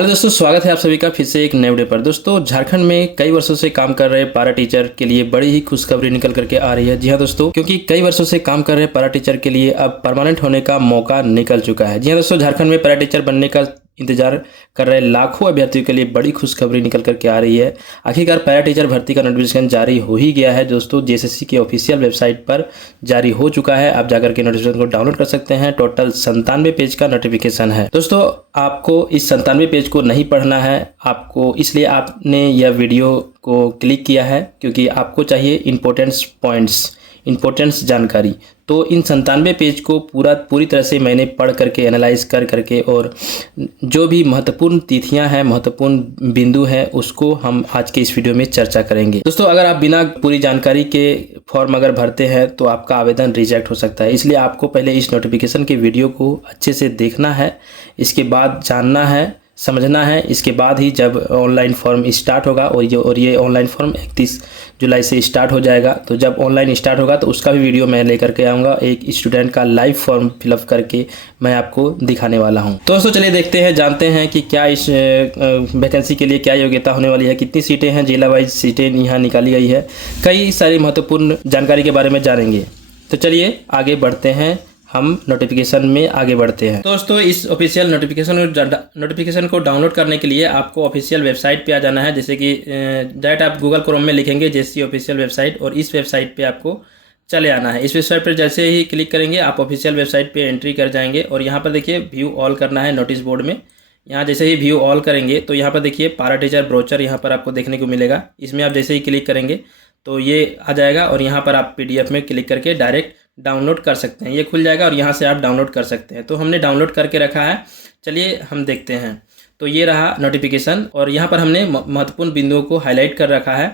Hello दोस्तों, स्वागत है आप सभी का फिर से एक नए वीडियो पर। दोस्तों, झारखंड में कई वर्षों से काम कर रहे पारा टीचर के लिए बड़ी ही खुशखबरी निकल करके आ रही है। जी हाँ दोस्तों, क्योंकि कई वर्षों से काम कर रहे पारा टीचर के लिए अब परमानेंट होने का मौका निकल चुका है। जी हाँ दोस्तों, झारखंड में पारा टीचर बनने का इंतजार कर रहे लाखों अभ्यर्थियों के लिए बड़ी खुशखबरी निकल करके आ रही है। आखिरकार पैरा टीचर भर्ती का नोटिफिकेशन जारी हो ही गया है दोस्तों। जेएसएससी की ऑफिशियल वेबसाइट पर जारी हो चुका है। आप जाकर के नोटिफिकेशन को डाउनलोड कर सकते हैं। टोटल 97 पेज का नोटिफिकेशन है दोस्तों। आपको इस 97 पेज को नहीं पढ़ना है आपको, इसलिए आपने यह वीडियो को क्लिक किया है क्योंकि आपको चाहिए इंपॉर्टेंस पॉइंट्स, इंपॉर्टेंस जानकारी। तो इन 97 पेज को पूरी तरह से मैंने पढ़ करके एनालाइज कर करके और जो भी महत्वपूर्ण तिथियां हैं, महत्वपूर्ण बिंदु हैं, उसको हम आज के इस वीडियो में चर्चा करेंगे। दोस्तों, अगर आप बिना पूरी जानकारी के फॉर्म अगर भरते हैं तो आपका आवेदन रिजेक्ट हो सकता है। इसलिए आपको पहले इस नोटिफिकेशन के वीडियो को अच्छे से देखना है, इसके बाद जानना है, समझना है। इसके बाद ही जब ऑनलाइन फॉर्म स्टार्ट होगा और ये ऑनलाइन फॉर्म 31 जुलाई से स्टार्ट हो जाएगा। तो जब ऑनलाइन स्टार्ट होगा तो उसका भी वीडियो मैं लेकर के आऊँगा। एक स्टूडेंट का लाइव फॉर्म फिलअप करके मैं आपको दिखाने वाला हूँ। तो दोस्तों चलिए देखते हैं, जानते हैं कि क्या इस वैकेंसी के लिए क्या योग्यता होने वाली है, कितनी सीटें हैं, जिला वाइज सीटें यहाँ निकाली गई है। कई सारी महत्वपूर्ण जानकारी के बारे में जानेंगे। तो चलिए आगे बढ़ते हैं, हम नोटिफिकेशन में आगे बढ़ते हैं। दोस्तों, इस ऑफिशियल नोटिफिकेशन को डाउनलोड करने के लिए आपको ऑफिशियल वेबसाइट पे आ जाना है। जैसे कि डायरेक्ट आप गूगल क्रोम में लिखेंगे जेएसएससी ऑफिशियल वेबसाइट, और इस वेबसाइट पे आपको चले आना है। इस वेबसाइट पर जैसे ही क्लिक करेंगे आप ऑफिशियल वेबसाइट पे एंट्री कर जाएंगे और यहाँ पर देखिए व्यू ऑल करना है नोटिस बोर्ड में। यहाँ जैसे ही व्यू ऑल करेंगे तो यहाँ पर देखिए पारा टीचर ब्रोचर यहाँ पर आपको देखने को मिलेगा। इसमें आप जैसे ही क्लिक करेंगे तो ये आ जाएगा और यहाँ पर आप PDF में क्लिक करके डायरेक्ट डाउनलोड कर सकते हैं। ये खुल जाएगा और यहाँ से आप डाउनलोड कर सकते हैं। तो हमने डाउनलोड करके रखा है, चलिए हम देखते हैं। तो ये रहा नोटिफिकेशन और यहाँ पर हमने महत्वपूर्ण बिंदुओं को हाईलाइट कर रखा है।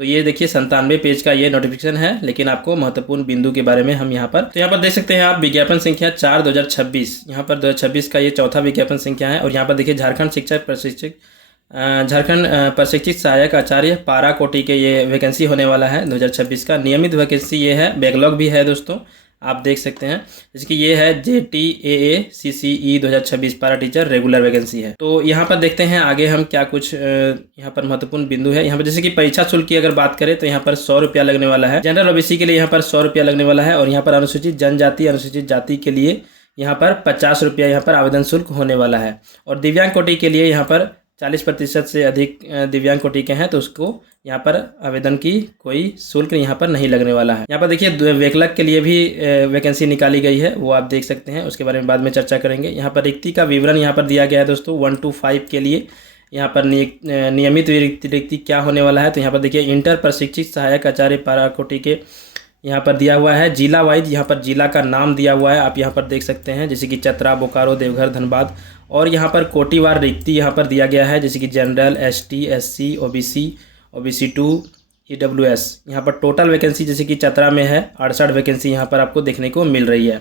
तो ये देखिए 97 पेज का ये नोटिफिकेशन है, लेकिन आपको महत्वपूर्ण बिंदु के बारे में हम यहाँ पर देख सकते हैं आप। विज्ञापन संख्या 4/2026, यहाँ पर 2026 का ये चौथा विज्ञापन संख्या है। और यहाँ पर देखिए झारखंड प्रशिक्षित सहायक आचार्य पारा कोटि के ये वैकेंसी होने वाला है 2026 का। नियमित वैकेंसी ये है, बैकलॉग भी है दोस्तों, आप देख सकते हैं। जैसे कि ये है JTAA-CCE 2026 पारा टीचर रेगुलर वैकेंसी है। तो यहाँ पर देखते हैं आगे हम क्या कुछ यहाँ पर महत्वपूर्ण बिंदु है। यहाँ पर जैसे कि परीक्षा शुल्क की अगर बात करें तो यहाँ पर 100 रुपया लगने वाला है। जनरल OBC के लिए यहाँ पर 100 रुपया लगने वाला है। और यहाँ पर अनुसूचित जनजाति, अनुसूचित जाति के लिए यहाँ पर 50 रुपया यहाँ पर आवेदन शुल्क होने वाला है। और दिव्यांग कोटि के लिए यहाँ पर 40% से अधिक दिव्यांग कोटि के हैं तो उसको यहाँ पर आवेदन की कोई शुल्क यहाँ पर नहीं लगने वाला है। यहाँ पर देखिए वैकल्पिक के लिए भी वैकेंसी निकाली गई है, वो आप देख सकते हैं, उसके बारे में बाद में चर्चा करेंगे। यहाँ पर रिक्ति का विवरण यहाँ पर दिया गया है दोस्तों 1 to 5 के लिए। यहाँ पर नियमित रिक्ति क्या होने वाला है, तो यहाँ पर देखिए इंटर प्रशिक्षित सहायक आचार्य पारा कोटि के यहाँ पर दिया हुआ है। जिला वाइज यहाँ पर जिला का नाम दिया हुआ है, आप यहाँ पर देख सकते हैं, जैसे कि चतरा, बोकारो, देवघर, धनबाद। और यहाँ पर कोटिवार रिक्ति यहाँ पर दिया गया है, जैसे कि general, ST, SC, OBC, OBC2, EWS। यहाँ पर टोटल वैकेंसी जैसे कि चतरा में है 68 वैकेंसी यहाँ पर आपको देखने को मिल रही है।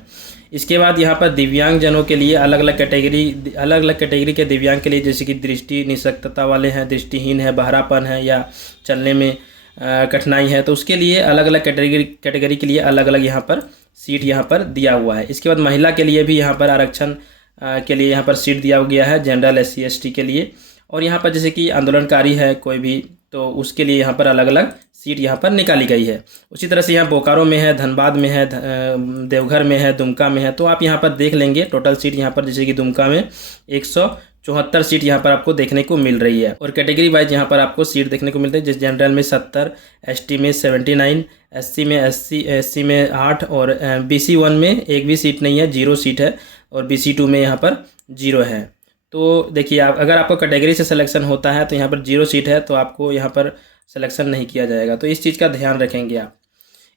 इसके बाद यहाँ पर दिव्यांग जनों के लिए अलग अलग कैटेगरी के दिव्यांग के लिए, जैसे कि दृष्टि निशक्तता वाले हैं, दृष्टिहीन है, बहरापन है या चलने में कठिनाई है, तो उसके लिए अलग अलग कैटेगरी के लिए अलग अलग यहाँ पर सीट यहाँ पर दिया हुआ है। इसके बाद महिला के लिए भी यहाँ पर आरक्षण के लिए यहाँ पर सीट दिया गया है, जनरल, SC, ST के लिए। और यहाँ पर जैसे कि आंदोलनकारी है कोई भी, तो उसके लिए यहाँ पर अलग अलग सीट यहाँ पर निकाली गई है। उसी तरह से यहाँ बोकारो में है, धनबाद में है, देवघर में है, दुमका में है। तो आप यहाँ पर देख लेंगे टोटल सीट यहाँ पर, जैसे कि दुमका में 174 सीट यहाँ पर आपको देखने को मिल रही है। और कैटेगरी वाइज यहाँ पर आपको सीट देखने को मिलती है, जैसे जनरल में 70, ST में 79, SC में 8 और BC1 में एक भी सीट नहीं है, 0 सीट है। और BC2 में यहाँ पर 0 है। तो देखिए आप, अगर आपको कैटेगरी से सिलेक्शन होता है तो यहाँ पर 0 सीट है तो आपको यहाँ पर सिलेक्शन नहीं किया जाएगा, तो इस चीज़ का ध्यान रखेंगे आप।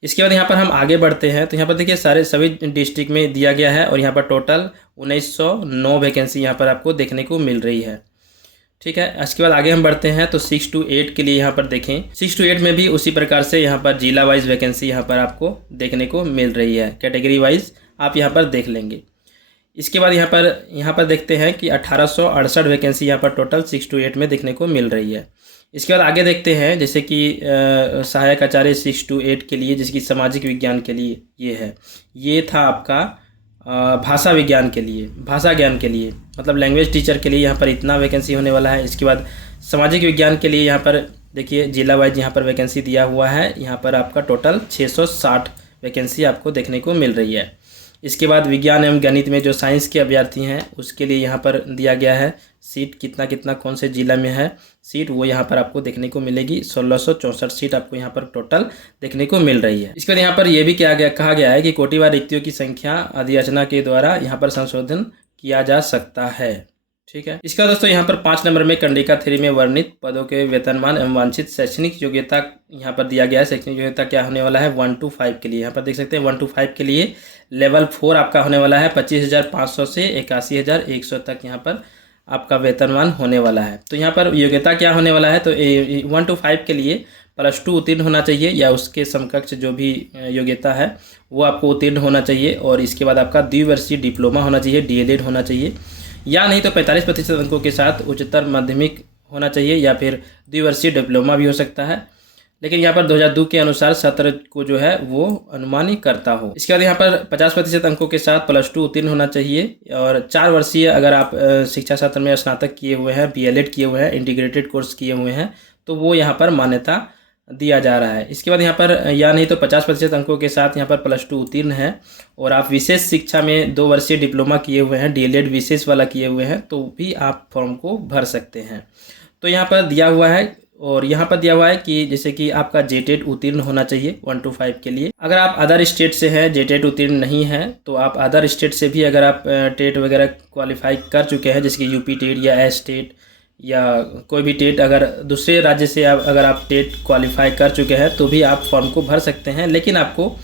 इसके बाद यहाँ पर हम आगे बढ़ते हैं। तो यहाँ पर देखिए सभी डिस्ट्रिक्ट में दिया गया है और यहाँ पर टोटल 1909 वैकेंसी यहाँ पर आपको देखने को मिल रही है। ठीक है, इसके बाद आगे हम बढ़ते हैं। तो 6 to 8 के लिए यहाँ पर देखें, 6 to 8 में भी उसी प्रकार से यहाँ पर जिला वाइज वैकेंसी यहाँ पर आपको देखने को मिल रही है। कैटेगरी वाइज आप यहाँ पर देख लेंगे। इसके बाद यहाँ पर देखते हैं कि 1868 वैकेंसी यहाँ पर टोटल 6 to 8 में देखने को मिल रही है। इसके बाद आगे देखते हैं, जैसे कि सहायक आचार्य 6 to 8 के लिए, जैसे कि सामाजिक विज्ञान के लिए ये है, ये था आपका भाषा विज्ञान के लिए, भाषा ज्ञान के लिए, मतलब लैंग्वेज टीचर के लिए यहाँ पर इतना वैकेंसी होने वाला है। इसके बाद सामाजिक विज्ञान के लिए यहाँ पर देखिए जिला वाइज यहाँ पर वैकेंसी दिया हुआ है। यहाँ पर आपका टोटल 660 वैकेंसी आपको देखने को मिल रही है। इसके बाद विज्ञान एवं गणित में जो साइंस के अभ्यर्थी हैं उसके लिए यहाँ पर दिया गया है सीट कितना कितना कौन से जिला में है सीट, वो यहाँ पर आपको देखने को मिलेगी। 1664 सीट आपको यहाँ पर टोटल देखने को मिल रही है। इसके बाद यहाँ पर यह भी कहा गया है कि कोटिवार रिक्तियों की संख्या अधियाचना के द्वारा यहाँ पर संशोधन किया जा सकता है। ठीक है। इसका दोस्तों यहाँ पर 5 नंबर में कंडिका 3 में वर्णित पदों के वेतनमान एवं वांछित शैक्षणिक योग्यता यहाँ पर दिया गया है। शैक्षणिक योग्यता क्या होने वाला है 1 to 5 के लिए, यहाँ पर देख सकते हैं 1 to 5 के लिए लेवल 4 आपका होने वाला है 25,500 से 81,100 तक यहाँ पर आपका वेतनमान होने वाला है। तो यहाँ पर योग्यता क्या होने वाला है, तो 1 to 5 के लिए +2 उत्तीर्ण होना चाहिए या उसके समकक्ष जो भी योग्यता है वो आपको उत्तीर्ण होना चाहिए। और इसके बाद आपका द्विवर्षीय डिप्लोमा होना चाहिए, DLED होना चाहिए, या नहीं तो 45% अंकों के साथ उच्चतर माध्यमिक होना चाहिए या फिर द्विवर्षीय डिप्लोमा भी हो सकता है। लेकिन यहाँ पर 2002 के अनुसार सत्र को जो है वो अनुमानी करता हो। इसके बाद यहाँ पर 50% अंकों के साथ +2 उत्तीर्ण होना चाहिए और 4 वर्षीय अगर आप शिक्षा शास्त्र में स्नातक किए हुए हैं, BLED किए हुए हैं, इंटीग्रेटेड कोर्स किए हुए हैं तो वो यहाँ पर मान्यता दिया जा रहा है। इसके बाद यहाँ पर या नहीं तो 50% अंकों के साथ यहाँ पर +2 उत्तीर्ण है और आप विशेष शिक्षा में 2 वर्षीय डिप्लोमा किए हुए हैं, DLED विशेष वाला किए हुए हैं तो भी आप फॉर्म को भर सकते हैं। तो यहाँ पर दिया हुआ है और यहाँ पर दिया हुआ है कि जैसे कि आपका JTET उत्तीर्ण होना चाहिए 1 to 5 के लिए। अगर आप अदर स्टेट से हैं, JTET उत्तीर्ण नहीं है तो आप अदर स्टेट से भी अगर आप टेट वगैरह क्वालिफाई कर चुके हैं जैसे कि UP टेट या एस टेट या कोई भी टेट, अगर दूसरे राज्य से अगर आप टेट क्वालिफाई कर चुके हैं तो भी आप फॉर्म को भर सकते हैं। लेकिन आपको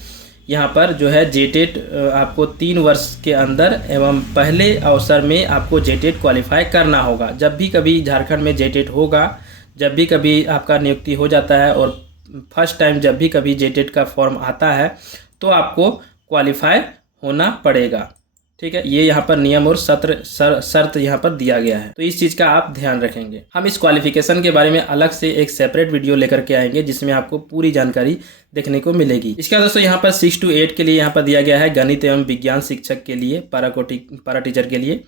यहाँ पर जो है JTET आपको 3 वर्ष के अंदर एवं पहले अवसर में आपको JTET क्वालिफाई करना होगा। जब भी कभी झारखंड में JTET होगा, जब भी कभी आपका नियुक्ति हो जाता है और फर्स्ट टाइम जब भी कभी JTET का फॉर्म आता है तो आपको क्वालिफाई होना पड़ेगा। ठीक है, ये यहाँ पर नियम और शर्त यहाँ पर दिया गया है, तो इस चीज़ का आप ध्यान रखेंगे। हम इस क्वालिफिकेशन के बारे में अलग से एक सेपरेट वीडियो लेकर के आएंगे जिसमें आपको पूरी जानकारी देखने को मिलेगी। इसका दोस्तों यहाँ पर 6 to 8 के लिए यहाँ पर दिया गया है गणित एवं विज्ञान शिक्षक के लिए, पारा टीचर के लिए।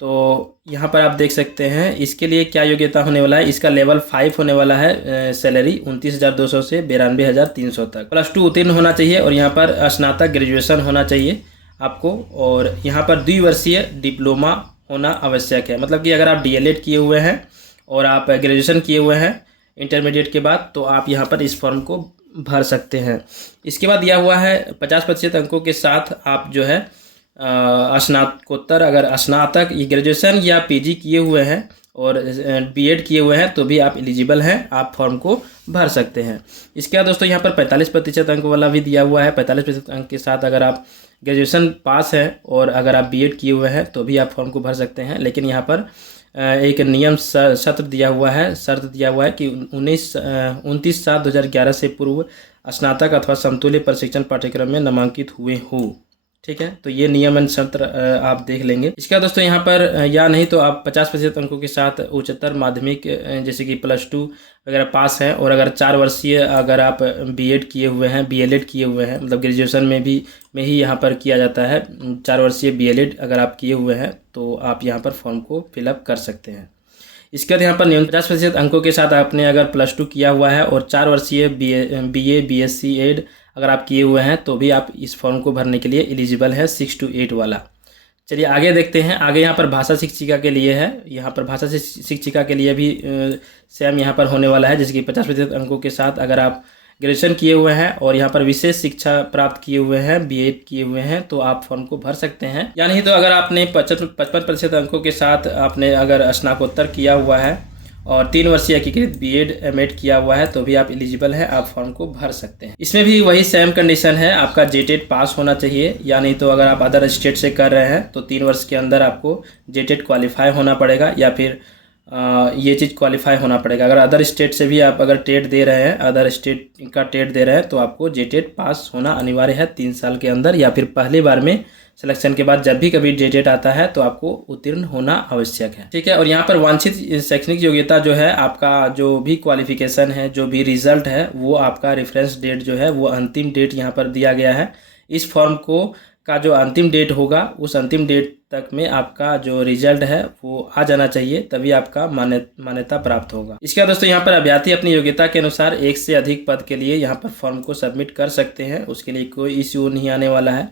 तो यहाँ पर आप देख सकते हैं इसके लिए क्या योग्यता होने वाला है। इसका लेवल 5 होने वाला है, सैलरी 29,200 से 92,300 तक, +2 उत्तीर्ण होना चाहिए और यहाँ पर स्नातक ग्रेजुएशन होना चाहिए आपको। और यहाँ पर द्विवर्षीय डिप्लोमा होना आवश्यक है, मतलब कि अगर आप DLED किए हुए हैं और आप ग्रेजुएशन किए हुए हैं इंटरमीडिएट के बाद तो आप यहाँ पर इस फॉर्म को भर सकते हैं। इसके बाद दिया हुआ है 50% अंकों के साथ आप जो है स्नातकोत्तर, अगर स्नातक ग्रेजुएशन या PG किए हुए हैं और BEd किए हुए हैं तो भी आप एलिजिबल हैं, आप फॉर्म को भर सकते हैं। इसके बाद दोस्तों यहाँ पर 45% अंक वाला भी दिया हुआ है। 45% अंक के साथ अगर आप ग्रेजुएशन पास है और अगर आप BEd किए हुए हैं तो भी आप फॉर्म को भर सकते हैं। लेकिन यहाँ पर एक नियम शर्त दिया हुआ है कि 29/7/2011 से पूर्व स्नातक अथवा समतुल्य प्रशिक्षण पाठ्यक्रम में नामांकित हुए हो। ठीक है, तो ये नियम एवं शर्त आप देख लेंगे। इसका दोस्तों यहाँ पर या नहीं तो आप 50% अंकों के साथ उच्चतर माध्यमिक जैसे कि +2 वगैरह पास हैं और अगर 4 वर्षीय अगर आप BEd किए हुए हैं, BLED किए हुए हैं, मतलब ग्रेजुएशन में ही यहाँ पर किया जाता है 4 वर्षीय BLED अगर आप किए हुए हैं तो आप यहाँ पर फॉर्म को फिलअप कर सकते हैं। इसके बाद यहाँ पर 50% अंकों के साथ आपने अगर +2 किया हुआ है और 4 वर्षीय BA BSc एड अगर आप किए हुए हैं तो भी आप इस फॉर्म को भरने के लिए एलिजिबल है 6 to 8 वाला। चलिए आगे देखते हैं। आगे यहाँ पर भाषा शिक्षिका के लिए है, यहाँ पर भाषा शिक्षिका के लिए भी सेम यहाँ पर होने वाला है जैसे कि 50% अंकों के साथ अगर आप ग्रेजुएशन किए हुए हैं और यहाँ पर विशेष शिक्षा प्राप्त किए हुए हैं, BEd किए हुए हैं तो आप फॉर्म को भर सकते हैं। या नहीं तो अगर आपने 55% अंकों के साथ आपने अगर स्नातकोत्तर किया हुआ है और 3 वर्षीय एकीकृत BEd MAd किया हुआ है तो भी आप एलिजिबल हैं, आप फॉर्म को भर सकते हैं। इसमें भी वही सेम कंडीशन है, आपका JTET पास होना चाहिए या नहीं तो अगर आप अदर स्टेट से कर रहे हैं तो 3 वर्ष के अंदर आपको JTET क्वालिफाई होना पड़ेगा या फिर ये चीज़ क्वालिफाई होना पड़ेगा। अगर अदर स्टेट से भी आप अगर टेट दे रहे हैं, अदर स्टेट का टेट दे रहे हैं तो आपको JTET पास होना अनिवार्य है 3 साल के अंदर या फिर पहली बार में सिलेक्शन के बाद जब भी कभी JTET आता है तो आपको उत्तीर्ण होना आवश्यक है। ठीक है, और यहाँ पर वांछित शैक्षणिक योग्यता जो है आपका जो भी क्वालिफिकेशन है, जो भी रिजल्ट है वो आपका रेफरेंस डेट जो है वो अंतिम डेट यहाँ पर दिया गया है। इस फॉर्म को का जो अंतिम डेट होगा उस अंतिम डेट तक में आपका जो रिजल्ट है वो आ जाना चाहिए, तभी आपका मान्यता प्राप्त होगा। इसके बाद दोस्तों यहाँ पर अभ्यर्थी अपनी योग्यता के अनुसार एक से अधिक पद के लिए यहाँ पर फॉर्म को सबमिट कर सकते हैं, उसके लिए कोई इश्यू नहीं आने वाला है।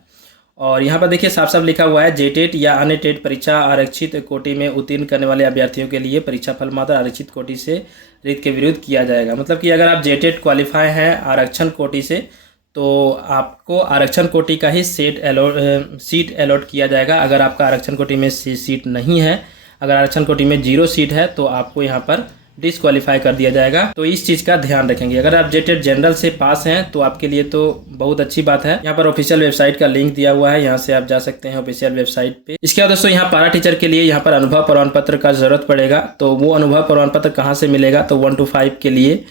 और यहाँ पर देखिए साफ साफ लिखा हुआ है जेटेट या अन्य टेट परीक्षा आरक्षित कोटि में उत्तीर्ण करने वाले अभ्यर्थियों के लिए परीक्षा फल मात्र आरक्षित कोटि से रिक्त के विरुद्ध किया जाएगा। मतलब कि अगर आप जेटेट क्वालिफाई हैं आरक्षण कोटि से तो आपको आरक्षण कोटि का ही सीट अलॉट किया जाएगा। अगर आपका आरक्षण कोटि में सीट नहीं है, अगर आरक्षण कोटि में 0 सीट है तो आपको यहाँ पर डिसक्वालीफाई कर दिया जाएगा। तो इस चीज़ का ध्यान रखेंगे। अगर आप जेटेट जनरल से पास हैं तो आपके लिए तो बहुत अच्छी बात है। यहाँ पर ऑफिशियल वेबसाइट का लिंक दिया हुआ है, यहाँ से आप जा सकते हैं ऑफिशियल वेबसाइट पे। इसके बाद दोस्तों यहाँ पारा टीचर के लिए यहाँ पर अनुभव प्रमाण पत्र का जरूरत पड़ेगा। तो वो अनुभव प्रमाण पत्र कहाँ से मिलेगा, तो 1 to 5 के लिए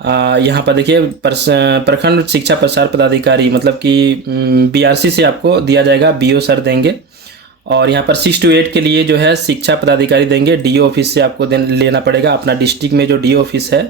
यहाँ पर देखिए प्रखंड शिक्षा प्रसार पदाधिकारी मतलब कि BRC से आपको दिया जाएगा, BO सर देंगे। और यहाँ पर 6 to 8 के लिए जो है शिक्षा पदाधिकारी देंगे, DO ऑफिस से आपको लेना पड़ेगा। अपना डिस्ट्रिक्ट में जो DO ऑफिस है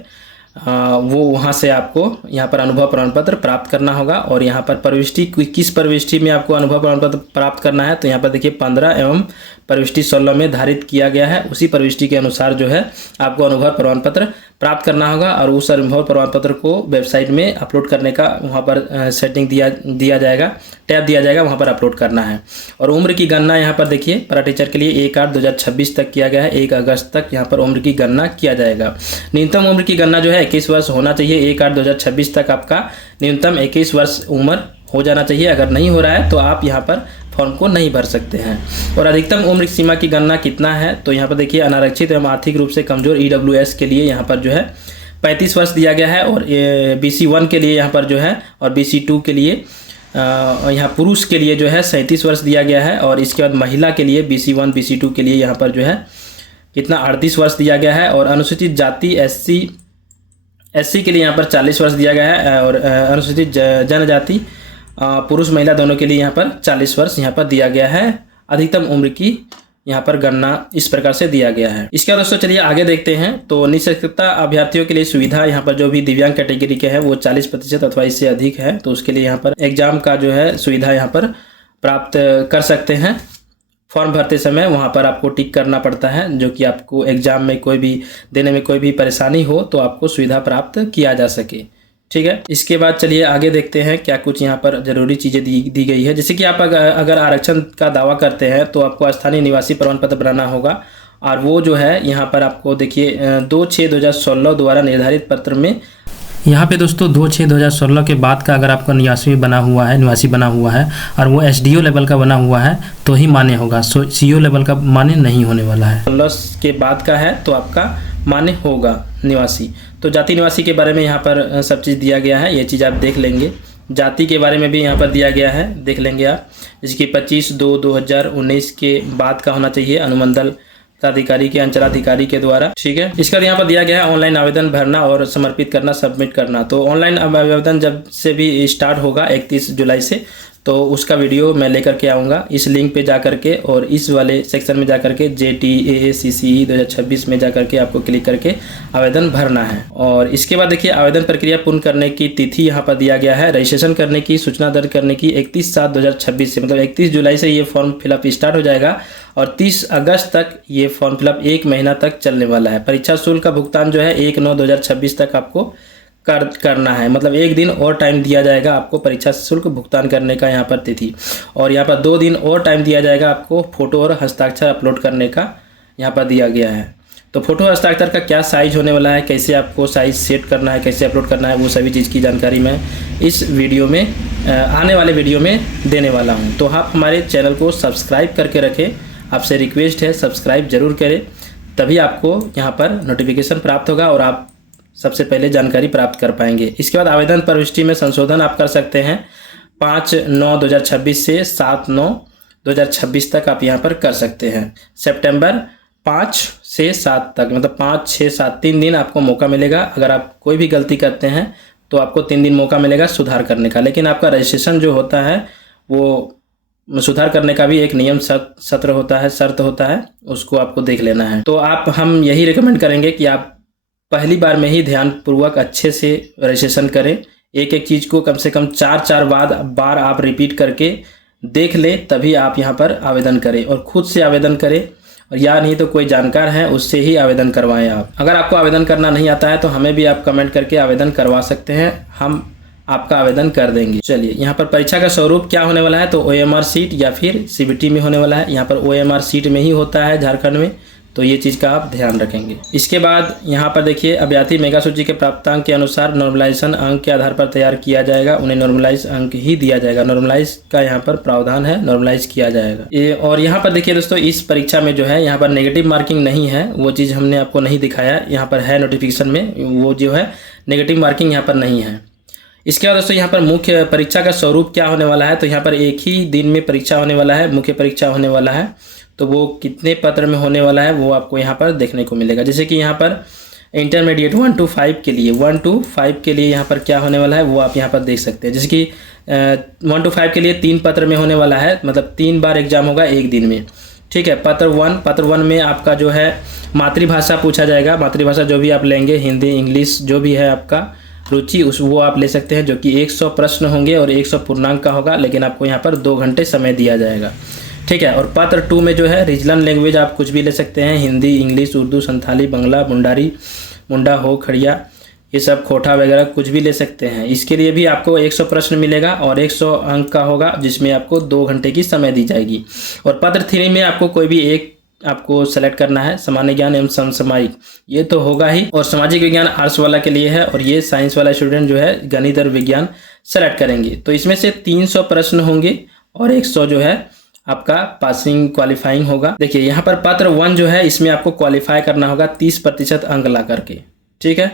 वो वहाँ से आपको यहाँ पर अनुभव प्रमाण पत्र प्राप्त करना होगा। और यहाँ पर प्रविष्टि किस प्रविष्टि में आपको अनुभव प्रमाण पत्र प्राप्त करना है, तो यहाँ पर देखिए 15 एवं प्रविष्टि 16 में धारित किया गया है, उसी प्रविष्टि के अनुसार जो है आपको अनुभव प्रमाण पत्र प्राप्त करना होगा। और उस अनुभव प्रमाण पत्र को वेबसाइट में अपलोड करने का वहाँ पर सेटिंग दिया जाएगा, टैब दिया जाएगा, वहाँ पर अपलोड करना है। और उम्र की गणना यहाँ पर देखिए पारा टीचर के लिए 1/8/2026 तक किया गया है, 1 अगस्त तक यहाँ पर उम्र की गणना किया जाएगा। न्यूनतम उम्र की गणना जो है 21 वर्ष होना चाहिए। 1/8/2026 तक आपका न्यूनतम 21 वर्ष उम्र हो जाना चाहिए। अगर नहीं हो रहा है तो आप यहाँ पर फॉर्म को नहीं भर सकते हैं। और अधिकतम उम्र सीमा की गणना कितना है, तो यहाँ पर देखिए अनारक्षित एवं आर्थिक रूप से कमजोर EWS के लिए यहाँ पर जो है 35 वर्ष दिया गया है। और BC1 के लिए यहाँ पर जो है, और BC2 के लिए यहाँ पुरुष के लिए जो है 37 वर्ष दिया गया है। और इसके बाद महिला के लिए BC1 BC2 के लिए यहाँ पर जो है कितना 38 वर्ष दिया गया है। और अनुसूचित जाति SC के लिए यहाँ पर 40 वर्ष दिया गया है। और अनुसूचित जनजाति पुरुष महिला दोनों के लिए यहाँ पर 40 वर्ष यहाँ पर दिया गया है। अधिकतम उम्र की यहाँ पर गणना इस प्रकार से दिया गया है। इसके बाद दोस्तों चलिए आगे देखते हैं। तो निःशक्तता अभ्यर्थियों के लिए सुविधा यहाँ पर जो भी दिव्यांग कैटेगरी के हैं वो 40% अथवा इससे अधिक है, तो उसके लिए यहाँ पर एग्जाम का जो है सुविधा यहाँ पर प्राप्त कर सकते हैं। फॉर्म भरते समय वहाँ पर आपको टिक करना पड़ता है, जो कि आपको एग्जाम में कोई भी देने में कोई भी परेशानी हो तो आपको सुविधा प्राप्त किया जा सके। ठीक है, इसके बाद चलिए आगे देखते हैं क्या कुछ यहाँ पर जरूरी चीज़ें दी गई है। जैसे कि आप अगर आरक्षण का दावा करते हैं तो आपको स्थानीय निवासी प्रमाण पत्र बनाना होगा। और वो जो है यहाँ पर आपको देखिए 2/6/2016 द्वारा निर्धारित पत्र में यहाँ पे दोस्तों 2/6/2016 के बाद का अगर आपका निवासी बना हुआ है और वो SDO लेवल का बना हुआ है तो ही मान्य होगा। CO लेवल का मान्य नहीं होने वाला है। 16 के बाद का है तो आपका मान्य होगा निवासी। तो जाति निवासी के बारे में यहाँ पर सब चीज़ दिया गया है, ये चीज़ आप देख लेंगे। जाति के बारे में भी यहाँ पर दिया गया है, देख लेंगे आप। जिसकी 25/2/2019 के बाद का होना चाहिए अनुमंडल पदाधिकारी के अंचलाधिकारी के द्वारा। ठीक है, इसका यहाँ पर दिया गया है ऑनलाइन आवेदन भरना और समर्पित करना, सबमिट करना। तो ऑनलाइन आवेदन जब से भी स्टार्ट होगा 31 जुलाई से, तो उसका वीडियो मैं लेकर के आऊँगा इस लिंक पे जा करके, और इस वाले सेक्शन में जा करके JTAA-CCE 2026 में जा करके आपको क्लिक करके आवेदन भरना है। और इसके बाद देखिए आवेदन प्रक्रिया पूर्ण करने की तिथि यहाँ पर दिया गया है। रजिस्ट्रेशन करने की सूचना दर्ज करने की 31/7/2026 से, मतलब 31 जुलाई से ये फॉर्म फिलअप स्टार्ट हो जाएगा और 30 अगस्त तक ये फॉर्म फिलअप 1 महीना तक चलने वाला है। परीक्षा शुल्क का भुगतान जो है 1/9/2026 तक आपको करना है, मतलब 1 दिन और टाइम दिया जाएगा आपको परीक्षा शुल्क भुगतान करने का यहाँ पर तिथि। और यहाँ पर 2 दिन और टाइम दिया जाएगा आपको फोटो और हस्ताक्षर अपलोड करने का यहाँ पर दिया गया है। तो फोटो और हस्ताक्षर का क्या साइज होने वाला है, कैसे आपको साइज सेट करना है, कैसे अपलोड करना है, वो सभी चीज़ की जानकारी मैं इस वीडियो में आने वाले वीडियो में देने वाला हूँ। तो आप हमारे चैनल को सब्सक्राइब करके रखें, आपसे रिक्वेस्ट है सब्सक्राइब जरूर करें, तभी आपको यहाँ पर नोटिफिकेशन प्राप्त होगा और आप सबसे पहले जानकारी प्राप्त कर पाएंगे। इसके बाद आवेदन प्रविष्टि में संशोधन आप कर सकते हैं 5/9/2026 से 7/9/2026 तक आप यहाँ पर कर सकते हैं। सितंबर 5 से 7 तक, मतलब 5, 6, 7 3 दिन आपको मौका मिलेगा। अगर आप कोई भी गलती करते हैं तो आपको 3 दिन मौका मिलेगा सुधार करने का। लेकिन आपका रजिस्ट्रेशन जो होता है वो सुधार करने का भी एक नियम शर्त होता है, उसको आपको देख लेना है। तो हम यही रिकमेंड करेंगे कि आप पहली बार में ही ध्यानपूर्वक अच्छे से रजिस्ट्रेशन करें। एक चीज़ को कम से कम 4 बार आप रिपीट करके देख ले तभी आप यहाँ पर आवेदन करें, और खुद से आवेदन करें, और या नहीं तो कोई जानकार है उससे ही आवेदन करवाएं आप। अगर आपको आवेदन करना नहीं आता है तो हमें भी आप कमेंट करके आवेदन करवा सकते हैं, हम आपका आवेदन कर देंगे। चलिए, यहाँ पर परीक्षा का स्वरूप क्या होने वाला है, तो OMR सीट या फिर CBT में होने वाला है। यहाँ पर OMR सीट में ही होता है झारखंड में, तो ये चीज़ का आप ध्यान रखेंगे। इसके बाद यहाँ पर देखिए, अभ्यर्थी मेगा सूची के प्राप्तांक के अनुसार नॉर्मलाइजेशन अंक के आधार पर तैयार किया जाएगा, उन्हें नॉर्मलाइज अंक ही दिया जाएगा। नॉर्मलाइज का यहाँ पर प्रावधान है, नॉर्मलाइज किया जाएगा। और यहाँ पर देखिए दोस्तों, इस परीक्षा में जो है यहाँ पर नेगेटिव मार्किंग नहीं है, वो चीज़ हमने आपको नहीं दिखाया, यहाँ पर है नोटिफिकेशन में, वो जो है नेगेटिव मार्किंग यहाँ पर नहीं है। इसके बाद दोस्तों यहाँ पर मुख्य परीक्षा का स्वरूप क्या होने वाला है, तो यहाँ पर एक ही दिन में परीक्षा होने वाला है, मुख्य परीक्षा होने वाला है। तो वो कितने पत्र में होने वाला है वो आपको यहाँ पर देखने को मिलेगा। जैसे कि यहाँ पर इंटरमीडिएट 1 to 5 के लिए 1 to 5 के लिए यहाँ पर क्या होने वाला है वो आप यहाँ पर देख सकते हैं। जैसे कि 1 to 5 के लिए 3 पत्र में होने वाला है, मतलब 3 बार एग्जाम होगा एक दिन में। ठीक है, पत्र 1 में आपका जो है मातृभाषा पूछा जाएगा। मातृभाषा जो भी आप लेंगे, हिंदी, इंग्लिश, जो भी है आपका रुचि वो आप ले सकते हैं, जो कि 100 प्रश्न होंगे और 100 पूर्णांक का होगा, लेकिन आपको यहाँ पर 2 घंटे समय दिया जाएगा। ठीक है, और पत्र 2 में जो है रीजनल लैंग्वेज आप कुछ भी ले सकते हैं, हिंदी, इंग्लिश, उर्दू, संथाली, बंगला, मुंडारी, मुंडा हो, खड़िया, ये सब, खोटा वगैरह कुछ भी ले सकते हैं। इसके लिए भी आपको 100 प्रश्न मिलेगा और 100 अंक का होगा, जिसमें आपको 2 घंटे की समय दी जाएगी। और पत्र 3 में आपको कोई भी एक आपको सेलेक्ट करना है, सामान्य ज्ञान एवं समसामयिक, ये तो होगा ही, और सामाजिक विज्ञान आर्ट्स वाला के लिए है, और ये साइंस वाला स्टूडेंट जो है गणित और विज्ञान सेलेक्ट करेंगे। तो इसमें से 300 प्रश्न होंगे और 100 जो है आपका पासिंग क्वालिफाइंग होगा। देखिए यहाँ पर पत्र 1 जो है इसमें आपको क्वालिफाई करना होगा 30% अंक ला करके। ठीक है,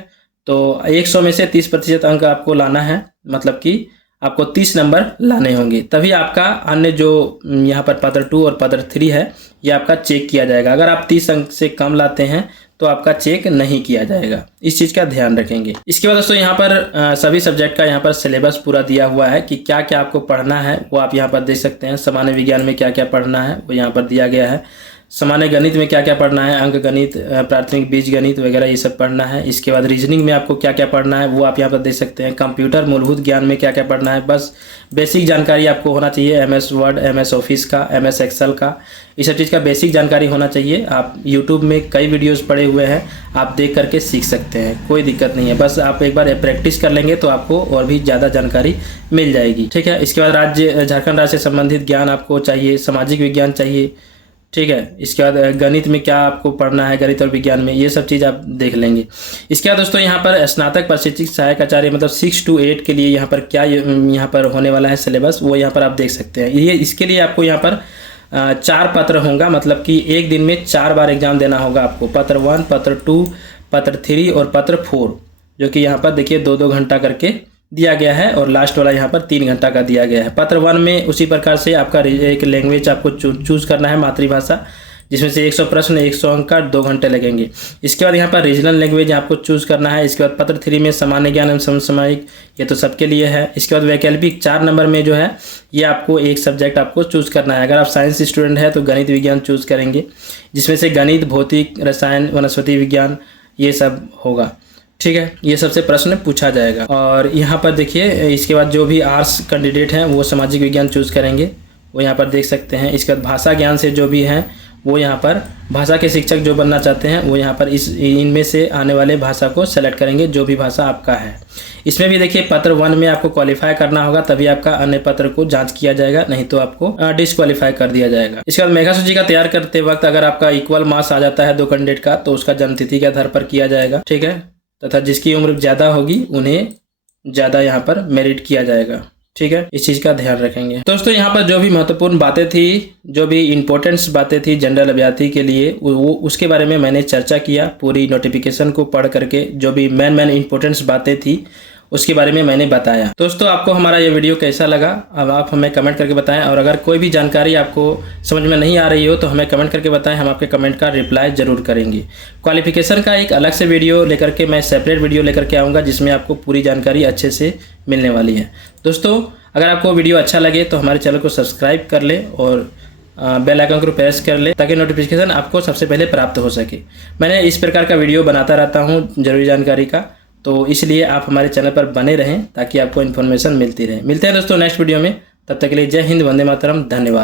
तो 100 में से 30% अंक आपको लाना है, मतलब कि आपको 30 नंबर लाने होंगे, तभी आपका अन्य जो यहाँ पर पत्र 2 और पत्र 3 है ये आपका चेक किया जाएगा। अगर आप 30 अंक से कम लाते हैं तो आपका चेक नहीं किया जाएगा, इस चीज़ का ध्यान रखेंगे। इसके बाद दोस्तों यहाँ पर सभी सब्जेक्ट का यहाँ पर सिलेबस पूरा दिया हुआ है कि क्या क्या आपको पढ़ना है, वो आप यहाँ पर देख सकते हैं। सामान्य विज्ञान में क्या क्या पढ़ना है वो यहाँ पर दिया गया है। सामान्य गणित में क्या क्या पढ़ना है, अंक गणित, प्राथमिक बीज गणित वगैरह ये सब पढ़ना है। इसके बाद रीजनिंग में आपको क्या क्या पढ़ना है वो आप यहाँ पर देख सकते हैं। कंप्यूटर मूलभूत ज्ञान में क्या क्या पढ़ना है, बस बेसिक जानकारी आपको होना चाहिए। MS वर्ड, MS ऑफिस का, MS एक्सेल का, इस सब चीज़ का बेसिक जानकारी होना चाहिए। आप यूट्यूब में कई वीडियोस पड़े हुए हैं, आप देख करके सीख सकते हैं, कोई दिक्कत नहीं है। बस आप एक बार प्रैक्टिस कर लेंगे तो आपको और भी ज़्यादा जानकारी मिल जाएगी। ठीक है, इसके बाद झारखंड राज्य से संबंधित ज्ञान आपको चाहिए, सामाजिक विज्ञान चाहिए। ठीक है, इसके बाद गणित में क्या आपको पढ़ना है, गणित और विज्ञान में, ये सब चीज़ आप देख लेंगे। इसके बाद दोस्तों यहाँ पर स्नातक प्रशिक्षित सहायक आचार्य मतलब 6 to 8 के लिए यहाँ पर क्या यहाँ पर होने वाला है सिलेबस, वो यहाँ पर आप देख सकते हैं। ये इसके लिए आपको यहाँ पर 4 पत्र होगा, मतलब कि एक दिन में 4 बार एग्जाम देना होगा आपको। पत्र 1, पत्र 2, पत्र 3 और पत्र 4, जो कि यहाँ पर देखिए 2-2 घंटा करके दिया गया है, और लास्ट वाला यहाँ पर 3 घंटा का दिया गया है। पत्र 1 में उसी प्रकार से आपका एक लैंग्वेज आपको चूज करना है, मातृभाषा, जिसमें से 100 प्रश्न 100 अंक का 2 घंटे लगेंगे। इसके बाद यहाँ पर रीजनल लैंग्वेज आपको चूज करना है। इसके बाद पत्र 3 में सामान्य ज्ञान एवं समसामयिक, ये तो सबके लिए है। इसके बाद वैकल्पिक 4 नंबर में जो है ये आपको एक सब्जेक्ट आपको चूज करना है। अगर आप साइंस स्टूडेंट है तो गणित विज्ञान चूज करेंगे, जिसमें से गणित, भौतिक, रसायन, वनस्पति विज्ञान ये सब होगा। ठीक है, ये सबसे प्रश्न पूछा जाएगा। और यहाँ पर देखिए, इसके बाद जो भी आर्ट्स कैंडिडेट हैं वो सामाजिक विज्ञान चूज करेंगे, वो यहाँ पर देख सकते हैं। इसके बाद भाषा ज्ञान से जो भी हैं वो यहाँ पर भाषा के शिक्षक जो बनना चाहते हैं वो यहाँ पर इनमें से आने वाले भाषा को सेलेक्ट करेंगे, जो भी भाषा आपका है। इसमें भी देखिए पत्र 1 में आपको क्वालिफाई करना होगा, तभी आपका अन्य पत्र को जांच किया जाएगा, नहीं तो आपको डिस्क्वालीफाई कर दिया जाएगा। इसके बाद मेगा सूची का तैयार करते वक्त अगर आपका इक्वल मार्क्स आ जाता है 2 कैंडिडेट का, तो उसका जन्मतिथि के आधार पर किया जाएगा। ठीक है, तथा जिसकी उम्र ज़्यादा होगी उन्हें ज़्यादा यहाँ पर मेरिट किया जाएगा। ठीक है, इस चीज़ का ध्यान रखेंगे। दोस्तों यहाँ पर जो भी महत्वपूर्ण बातें थी, जो भी इम्पोर्टेंट्स बातें थी जनरल अभ्यर्थी के लिए, वो उसके बारे में मैंने चर्चा किया। पूरी नोटिफिकेशन को पढ़ करके जो भी मेन इम्पोर्टेंट्स बातें थी उसके बारे में मैंने बताया। दोस्तों आपको हमारा ये वीडियो कैसा लगा अब आप हमें कमेंट करके बताएं, और अगर कोई भी जानकारी आपको समझ में नहीं आ रही हो तो हमें कमेंट करके बताएं, हम आपके कमेंट का रिप्लाई जरूर करेंगे। क्वालिफिकेशन का एक अलग से वीडियो लेकर के मैं सेपरेट वीडियो लेकर के आऊँगा, जिसमें आपको पूरी जानकारी अच्छे से मिलने वाली है। दोस्तों अगर आपको वीडियो अच्छा लगे तो हमारे चैनल को सब्सक्राइब कर ले और बेल आइकन को प्रेस कर ले, ताकि नोटिफिकेशन आपको सबसे पहले प्राप्त हो सके। मैंने इस प्रकार का वीडियो बनाता रहता हूँ जरूरी जानकारी का, तो इसलिए आप हमारे चैनल पर बने रहें ताकि आपको इन्फॉर्मेशन मिलती रहे। मिलते हैं दोस्तों नेक्स्ट वीडियो में, तब तक के लिए जय हिंद, वंदे मातरम, धन्यवाद।